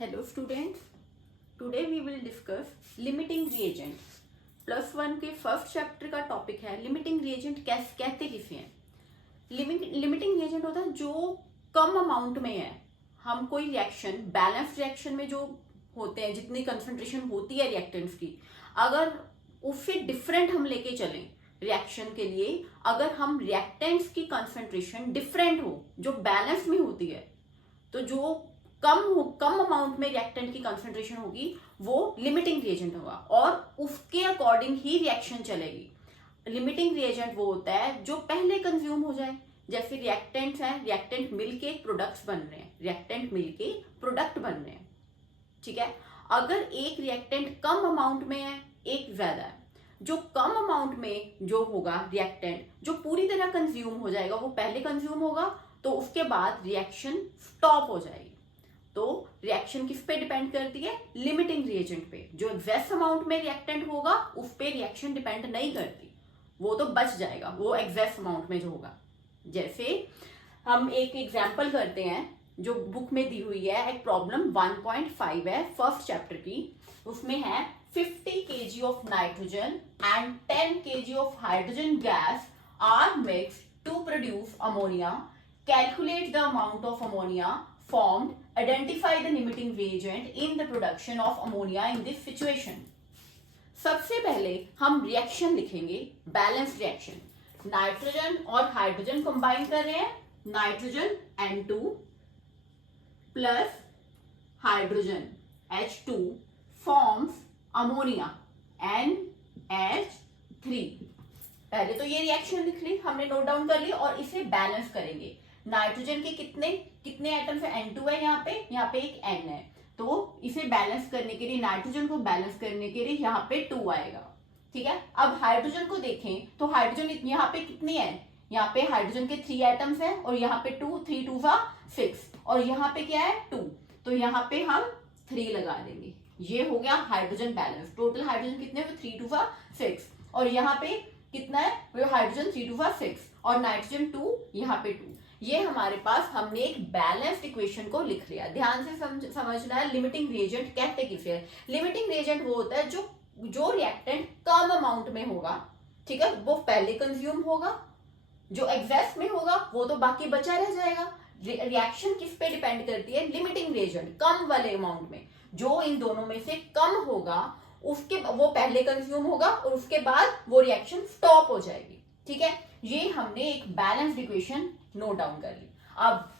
Hello students, today we will discuss limiting reagent. Plus one के first chapter का topic है limiting reagent कहते किसे हैं। लिमिटिंग रिएजेंट होता है जो कम अमाउंट में है, हम कोई रिएक्शन बैलेंस रिएक्शन में जो होते हैं जितनी कंसंट्रेशन होती है रिएक्टेंट्स की, अगर उससे डिफरेंट हम लेके चलें रिएक्शन के लिए, अगर हम रिएक्टेंट्स की कंसंट्रेशन डिफरेंट हो जो बैलेंस में होती है, तो जो कम अमाउंट में रिएक्टेंट की कंसंट्रेशन होगी वो लिमिटिंग रिएजेंट होगा और उसके अकॉर्डिंग ही रिएक्शन चलेगी। लिमिटिंग रिएजेंट वो होता है जो पहले कंज्यूम हो जाए, जैसे रिएक्टेंट्स हैं, रिएक्टेंट मिलके प्रोडक्ट्स बन रहे हैं, रिएक्टेंट मिलके प्रोडक्ट बन रहे हैं, ठीक है। अगर एक रिएक्टेंट कम अमाउंट में है, एक ज्यादा है, जो कम अमाउंट में जो होगा रिएक्टेंट जो पूरी तरह कंज्यूम हो जाएगा वो पहले कंज्यूम होगा, तो उसके बाद रिएक्शन स्टॉप हो जाएगी। तो रिएक्शन किस पे डिपेंड करती है? लिमिटिंग रिएजेंट पे। जो एग्जैक्ट अमाउंट में रिएक्टेंट होगा उस पे रिएक्शन डिपेंड नहीं करती, वो तो बच जाएगा वो एग्जैक्ट अमाउंट में जो होगा। जैसे हम एक एग्जांपल करते हैं जो बुक में दी हुई है, एक प्रॉब्लम 1.5 है फर्स्ट चैप्टर की, उसमें है 50 kg of nitrogen and 10 kg of hydrogen gas are mixed to produce ammonia, calculate the amount of ammonia formed, identify the limiting reagent in the production of ammonia in this situation. सबसे पहले हम reaction लिखेंगे, balance reaction. Nitrogen और hydrogen combine कर रहे हैं, nitrogen N2 plus hydrogen H2 forms ammonia NH3। पहले तो ये रिएक्शन लिख ली, हमने नोट डाउन कर ली और इसे बैलेंस करेंगे। नाइट्रोजन के कितने एटम्स है? N2 है, यहाँ पे एक N है, तो इसे बैलेंस करने के लिए, नाइट्रोजन को बैलेंस करने के लिए यहाँ पे 2 आएगा, ठीक है। अब हाइड्रोजन को देखें तो हाइड्रोजन यहाँ पे कितनी है? यहाँ पे हाइड्रोजन के 3 एटम्स हैं और यहाँ पे 2, 3 2 6 और यहाँ पे क्या है 2, तो यहाँ पे हम 3 लगा देंगे। ये हो गया हाइड्रोजन बैलेंस। टोटल हाइड्रोजन कितने हुए? 3 2 6 और यहाँ पे कितना है? हाइड्रोजन 3 2 6 और नाइट्रोजन 2, यहाँ पे 2। ये हमारे पास, हमने एक बैलेंस्ड इक्वेशन को लिख लिया। ध्यान से समझना है लिमिटिंग रिएजेंट कहते किसे है। लिमिटिंग रिएजेंट वो होता है जो रिएक्टेंट कम अमाउंट में होगा, ठीक है, वो पहले कंज्यूम होगा, जो एग्जैक्ट में होगा वो तो बाकी बचा रह जाएगा। रिएक्शन किस पे डिपेंड करती है? लिमिटिंग रिएजेंट, कम वाले अमाउंट में, जो इन दोनों में से कम होगा उसके वो पहले कंज्यूम होगा और उसके बाद वो रिएक्शन स्टॉप हो जाएगी, ठीक है। ये हमने एक बैलेंस्ड इक्वेशन नोट डाउन कर ली। अब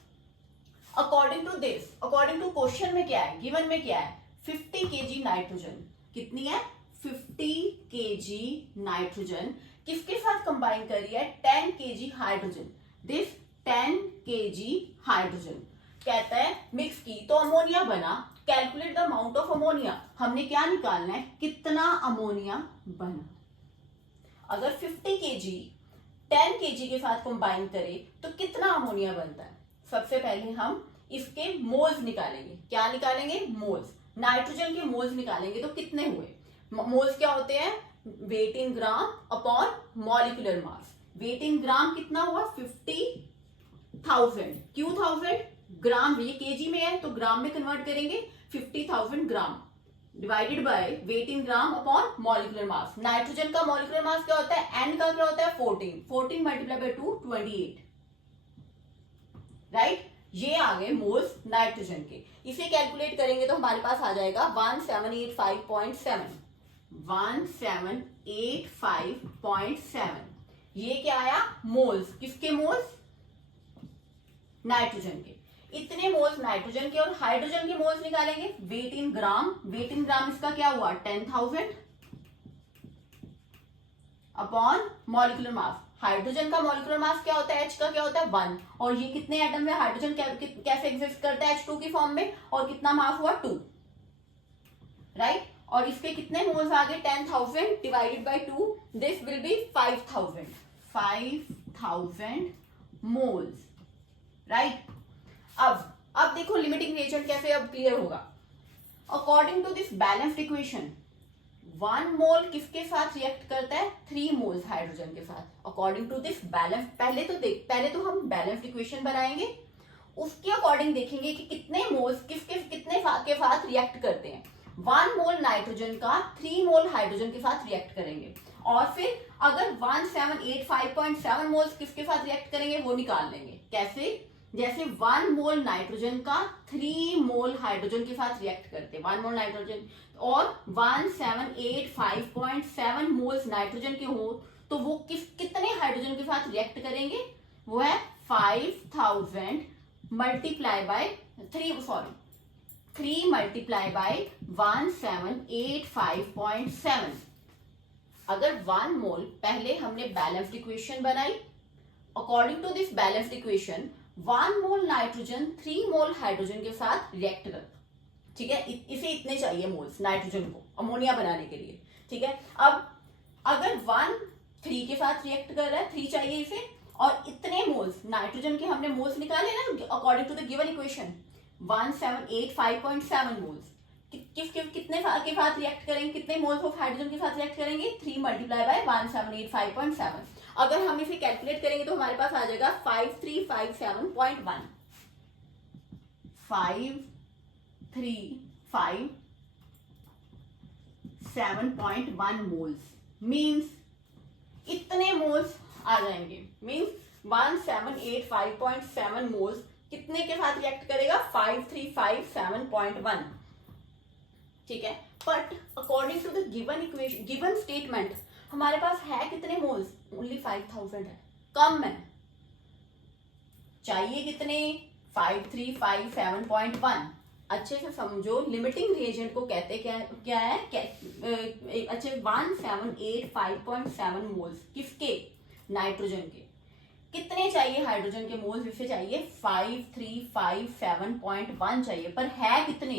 according to this, according to question में क्या है, गिवन में क्या है, 50 kg नाइट्रोजन, कितनी है? 50 kg नाइट्रोजन किसके साथ कंबाइन करी है? 10 kg hydrogen. This 10 kg hydrogen कहता है मिक्स की तो अमोनिया बना, calculate the amount of ammonia. हमने क्या निकालना है? कितना अमोनिया बना। अगर 50 kg 10 kg के साथ कंबाइन करें तो कितना अमोनिया बनता है? सबसे पहले हम इसके मोल्स निकालेंगे। क्या निकालेंगे? मोल्स। नाइट्रोजन के मोल्स निकालेंगे तो कितने हुए? मोल्स क्या होते हैं? Weight in gram upon molecular mass. Weight in gram कितना हुआ? 50,000। क्यों 1000? ग्राम, ये केजी में है तो ग्राम में कन्वर्ट करेंगे, 50,000 gram divided by weight in gram upon molecular mass. Nitrogen का मॉलिक्यूलर मास क्या होता है? N का क्या होता है? 14 मल्टीप्लाई बाय 2, 28, राइट। ये आ गए मोल्स नाइट्रोजन के। इसे कैलकुलेट करेंगे तो हमारे पास आ जाएगा 1785.7। 1785.7 ये क्या आया? मोल्स। किसके मोल्स? नाइट्रोजन के। इतने मोल्स नाइट्रोजन के और हाइड्रोजन के मोल्स निकालेंगे। Wait in gram, wait in ग्राम इसका क्या हुआ? 10,000 अपॉन मॉलिक्यूलर मास। हाइड्रोजन का मॉलिक्यूलर मास क्या होता है? H का क्या होता है? 1। और ये कितने एटम है? हाइड्रोजन कैसे एग्जिस्ट करता है? H2 की फॉर्म में। और कितना मास हुआ? 2, राइट। और इसके कितने मोल्स आ गए? 10,000 divided by 2, this will be 5,000 moles, right. अब देखो लिमिटिंग रिएजेंट कैसे अब क्लियर होगा। According to this balanced equation 1 mole किसके साथ रिएक्ट करता है? 3 मोल्स हाइड्रोजन के साथ। अकॉर्डिंग टू दिस बैलेंस, पहले तो हम बैलेंस्ड इक्वेशन बनाएंगे, उसके अकॉर्डिंग देखेंगे कि कितने मोल्स कितने के साथ रिएक्ट करते हैं। 1 मोल नाइट्रोजन का 3 मोल हाइड्रोजन के साथ रिएक्ट करेंगे, और फिर अगर 1785.7 मोल्स किसके साथ रिएक्ट करेंगे वो निकाल लेंगे। कैसे? जैसे 1 मोल नाइट्रोजन का 3 मोल हाइड्रोजन के साथ रिएक्ट करते हैं, 1 मोल नाइट्रोजन और 1785.7 मोल्स नाइट्रोजन के हो तो वो कितने हाइड्रोजन के साथ रिएक्ट करेंगे? वो है 5000 मल्टीप्लाई बाय 3 मल्टीप्लाई बाय 1785.7। अगर 1 मोल, पहले हमने बैलेंस्ड इक्वेशन बनाई, according to this balanced equation 1 mole nitrogen 3 mole hydrogen के साथ रिएक्ट कर, ठीक है, इसे इतने चाहिए मोल्स नाइट्रोजन को अमोनिया बनाने के लिए, ठीक है। अब अगर 1 3 के साथ रिएक्ट कर रहा है, 3 चाहिए इसे, और इतने मोल्स नाइट्रोजन के हमने मोल्स निकाले ना according to the given equation 1785.7 moles कितने के साथ रिएक्ट करेंगे, कितने मोल्स ऑफ हाइड्रोजन के साथ रिएक्ट करेंगे? 3 मल्टीप्लाई बाय 1785.7। अगर हम इसे कैलकुलेट करेंगे तो हमारे पास आ जाएगा 5357.1 5357.1 मोल्स। मीन्स इतने मोल्स आ जाएंगे, मीन्स 1785.7 मोल्स कितने के साथ रिएक्ट करेगा? 5357.1, ठीक है। But according to the given equation, given statement, हमारे पास है कितने मोल्स? ओनली 5000 है, कम है। चाहिए कितने? 5357.1। अच्छे से समझो, लिमिटिंग रिएजेंट को कहते क्या है अच्छे 1785.7 मोल्स किसके? नाइट्रोजन के। कितने चाहिए हाइड्रोजन के मोल्स? इसे चाहिए 5357.1 चाहिए, पर है कितने?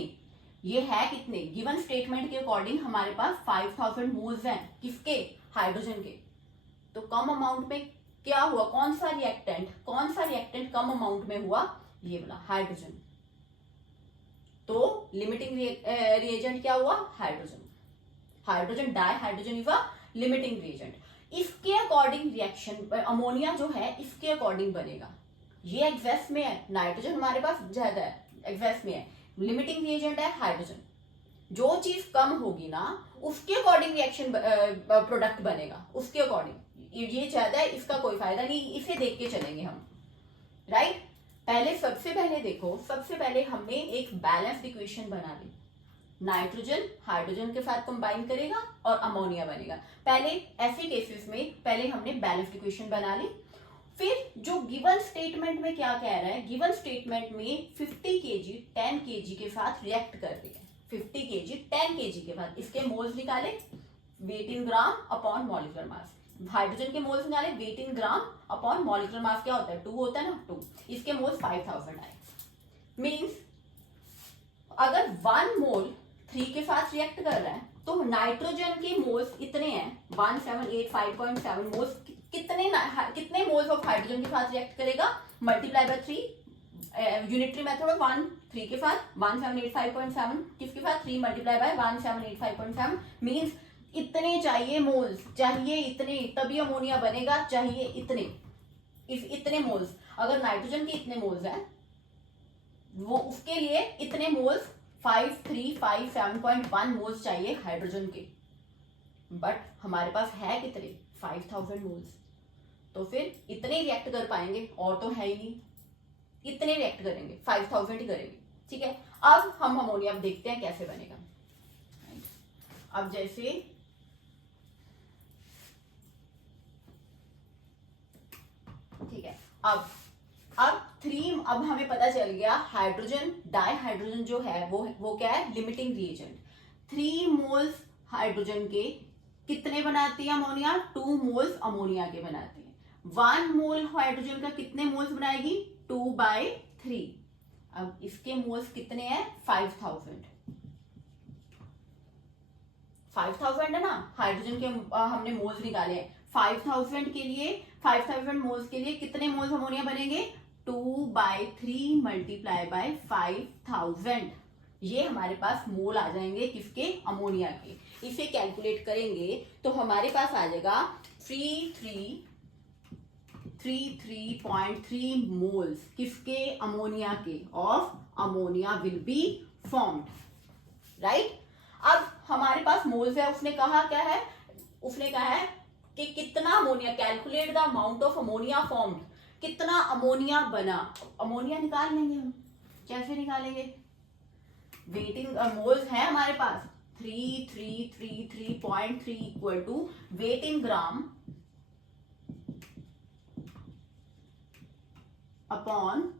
ये है कितने? गिवन स्टेटमेंट के अकॉर्डिंग हमारे पास 5000 मोल्स हैं, किसके? हाइड्रोजन के। तो कम अमाउंट में क्या हुआ? कौन सा रिएक्टेंट कम अमाउंट में हुआ? ये वाला हाइड्रोजन। तो लिमिटिंग रिएजेंट क्या हुआ? Hydrogen di hydrogen is a limiting reagent. इसके अकॉर्डिंग रिएक्शन अमोनिया जो है इसके अकॉर्डिंग बनेगा। ये एक्सेस में है, नाइट्रोजन हमारे पास ज्यादा है, एक्सेस में है, लिमिटिंग रिएजेंट है हाइड्रोजन। जो चीज कम होगी ना उसके अकॉर्डिंग रिएक्शन प्रोडक्ट बनेगा, उसके अकॉर्डिंग। ये ज्यादा है, इसका कोई फायदा नहीं, इसे देख के चलेंगे हम, राइट। सबसे पहले हमने एक बैलेंस्ड इक्वेशन बना ली। नाइट्रोजन हाइड्रोजन के साथ कंबाइन करेगा और अमोनिया बनेगा। पहले ऐसे केसेस में पहले हमने बैलेंस्ड इक्वेशन बना ली। फिर जो गिवन स्टेटमेंट में क्या कह रहा है? गिवन स्टेटमेंट में 50 kg 10 kg के साथ रिएक्ट कर रही है। 50 kg 10 kg के साथ इसके मोल्स निकाले, weight in gram upon molecular mass. Hydrogen के मोल्स निकाले, weight in gram upon molecular mass क्या होता है? 2 होता है ना, 2। इसके मोल्स 5000 आए। मीन्स अगर 1 मोल 3 के साथ रिएक्ट कर रहा है तो नाइट्रोजन के मोल्स इतने हैं 1785.7 मोल्स। कितने मोल्स ऑफ हाइड्रोजन के साथ रिएक्ट करेगा? Multiply by 3, unitary method of 1 3 के साथ 1785.7 किसके साथ? 3 मल्टीप्लाई बाय 1785.7। मीन्स इतने चाहिए मोल्स, चाहिए इतने, तभी अमोनिया बनेगा, चाहिए इतने मोल्स। अगर नाइट्रोजन के इतने मोल्स हैं वो उसके लिए इतने मोल्स 5357.1 मोल्स चाहिए हाइड्रोजन के। बट हमारे पास है कितने? 5000 मोल्स। तो फिर इतने रिएक्ट कर पाएंगे, और तो है ही नहीं, इतने रिएक्ट करेंगे, 5000 ही करेंगे, ठीक है। अब हम अमोनिया देखते हैं कैसे बनेगा। अब जैसे ठीक है, अब हमें पता चल गया हाइड्रोजन डाई हाइड्रोजन जो है वो क्या है? Limiting reagent. 3 मोल्स हाइड्रोजन के कितने बनाती है अमोनिया? 2 मोल्स अमोनिया के बनाती है। 1 मोल हाइड्रोजन का कितने मोल्स बनाएगी? 2/3। अब इसके मोल्स कितने हैं? 5000 है ना, हाइड्रोजन के हमने मोल्स निकाले हैं। 5000 मोल्स के लिए कितने मोल्स अमोनिया बनेंगे? 2/3 मल्टीप्लाई बाय 5000। ये हमारे पास मोल आ जाएंगे किसके? अमोनिया के। इसे कैलकुलेट करेंगे तो हमारे पास आ जाएगा 33.3 मोल्स किसके, अमोनिया के, of ammonia will be formed, right. अब हमारे पास मोल्स है, उसने कहा क्या है, उसने कहा है कि कितना ammonia, calculate the amount of ammonia formed, कितना अमोनिया बना। अमोनिया निकाल लेंगे हम, कैसे निकालेंगे, वेटिंग मोल्स है हमारे पास 3333.3 equal to weight in gram upon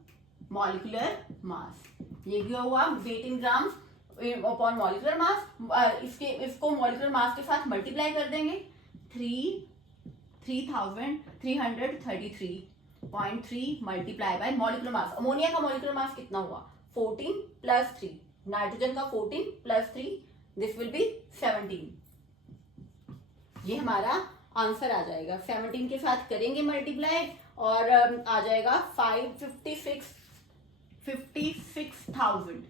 molecular mass. ये क्या हुआ, weight in gram upon molecular mass. इसको मॉलिक्यूलर मास के साथ मल्टीप्लाई कर देंगे, 3333.3 multiply by molecular mass. Ammonia का मॉलिक्यूलर मास कितना हुआ, 14 प्लस 3, नाइट्रोजन का 14 प्लस 3, दिस विल बी 17। ये हमारा आंसर आ जाएगा, 17 के साथ करेंगे मल्टीप्लाई और आ जाएगा 56,000,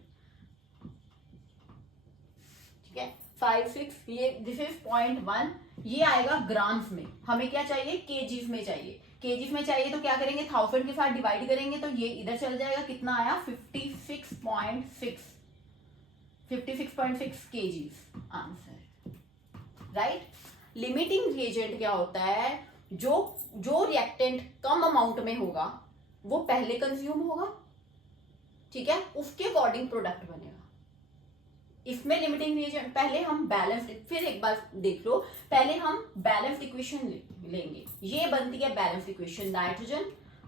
ठीक है, 56, ये दिस इज 0.1, ये आएगा ग्राम्स में। हमें क्या चाहिए, केजीज में चाहिए। केजीज में चाहिए तो क्या करेंगे, 1000 के साथ डिवाइड करेंगे तो ये इधर चल जाएगा, कितना आया 56.6 KGs answer, right. Limiting reagent क्या होता है, जो रिएक्टेंट कम अमाउंट में होगा वो पहले कंज्यूम होगा, ठीक है, उसके अकॉर्डिंग प्रोडक्ट बनेगा। इसमें लिमिटिंग रिएजेंट, पहले हम बैलेंस्ड, फिर एक बार देख लो, पहले हम बैलेंस्ड इक्वेशन लेंगे। ये बनती है balanced equation, nitrogen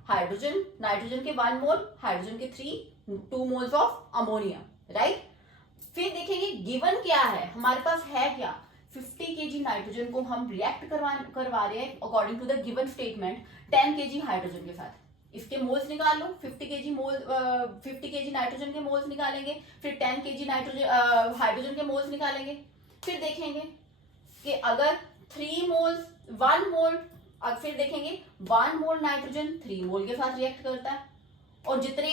hydrogen, nitrogen के 1 मोल, हाइड्रोजन के 2 मोल्स ऑफ अमोनिया, राइट। फिर देखेंगे गिवन क्या है, हमारे पास है क्या, 50 केजी नाइट्रोजन को हम रिएक्ट करवा रहे हैं according to the given statement 10 KG hydrogen के साथ। इसके मोल्स निकाल लो, 50 केजी नाइट्रोजन के मोल्स निकालेंगे, फिर 10 केजी नाइट्रोजन हाइड्रोजन के मोल्स निकालेंगे। फिर देखेंगे कि अगर 3 मोल्स 1 मोल, फिर देखेंगे 1 मोल नाइट्रोजन 3 मोल के साथ रिएक्ट करता है, और जितने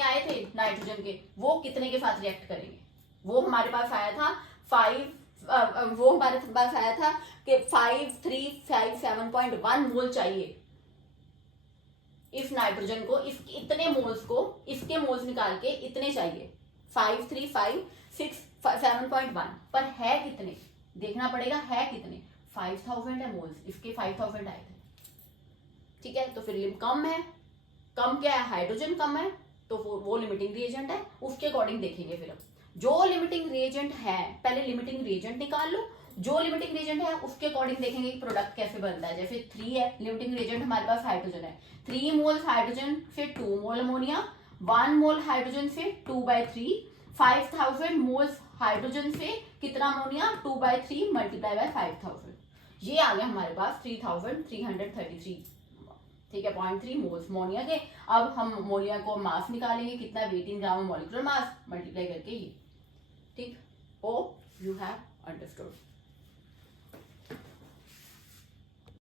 आए थे नाइट्रोजन के, वो कितने के साथ रिएक्ट करेंगे। वो हमारे पास आया था 5357.1 मोल चाहिए इस नाइट्रोजन को, इतने मोल्स को, इसके मोल्स निकाल के इतने चाहिए, 5357.1, पर है कितने देखना पड़ेगा, है कितने, 5000 है मोल्स, इसके 5000 आए थे, ठीक है। तो फिर कम है, कम क्या है, हाइड्रोजन कम है, तो वो लिमिटिंग रिएजेंट है, उसके अकॉर्डिंग देखेंगे। फिर जो लिमिटिंग रिएजेंट है, पहले लिमिटिंग रिएजेंट निकाल लो, जो लिमिटिंग रिएजेंट है उसके अकॉर्डिंग देखेंगे कि प्रोडक्ट कैसे बनता है। जैसे 3 है लिमिटिंग रिएजेंट, हमारे पास हाइड्रोजन है, 3 मोल्स हाइड्रोजन से 2 मोल अमोनिया, 1 मोल हाइड्रोजन से 2/3, 5000 मोल्स हाइड्रोजन से कितना अमोनिया, 2/3 मल्टीप्लाई बाय 5000, ये आ गया हमारे पास 3333, ठीक है, 0.3 मोल्स अमोनिया के। अब हम अमोनिया को मास निकालेंगे, कितना, wait in gram molecular mass multiply करके ये, ठीक। ओ यू हैव अंडरस्टूड।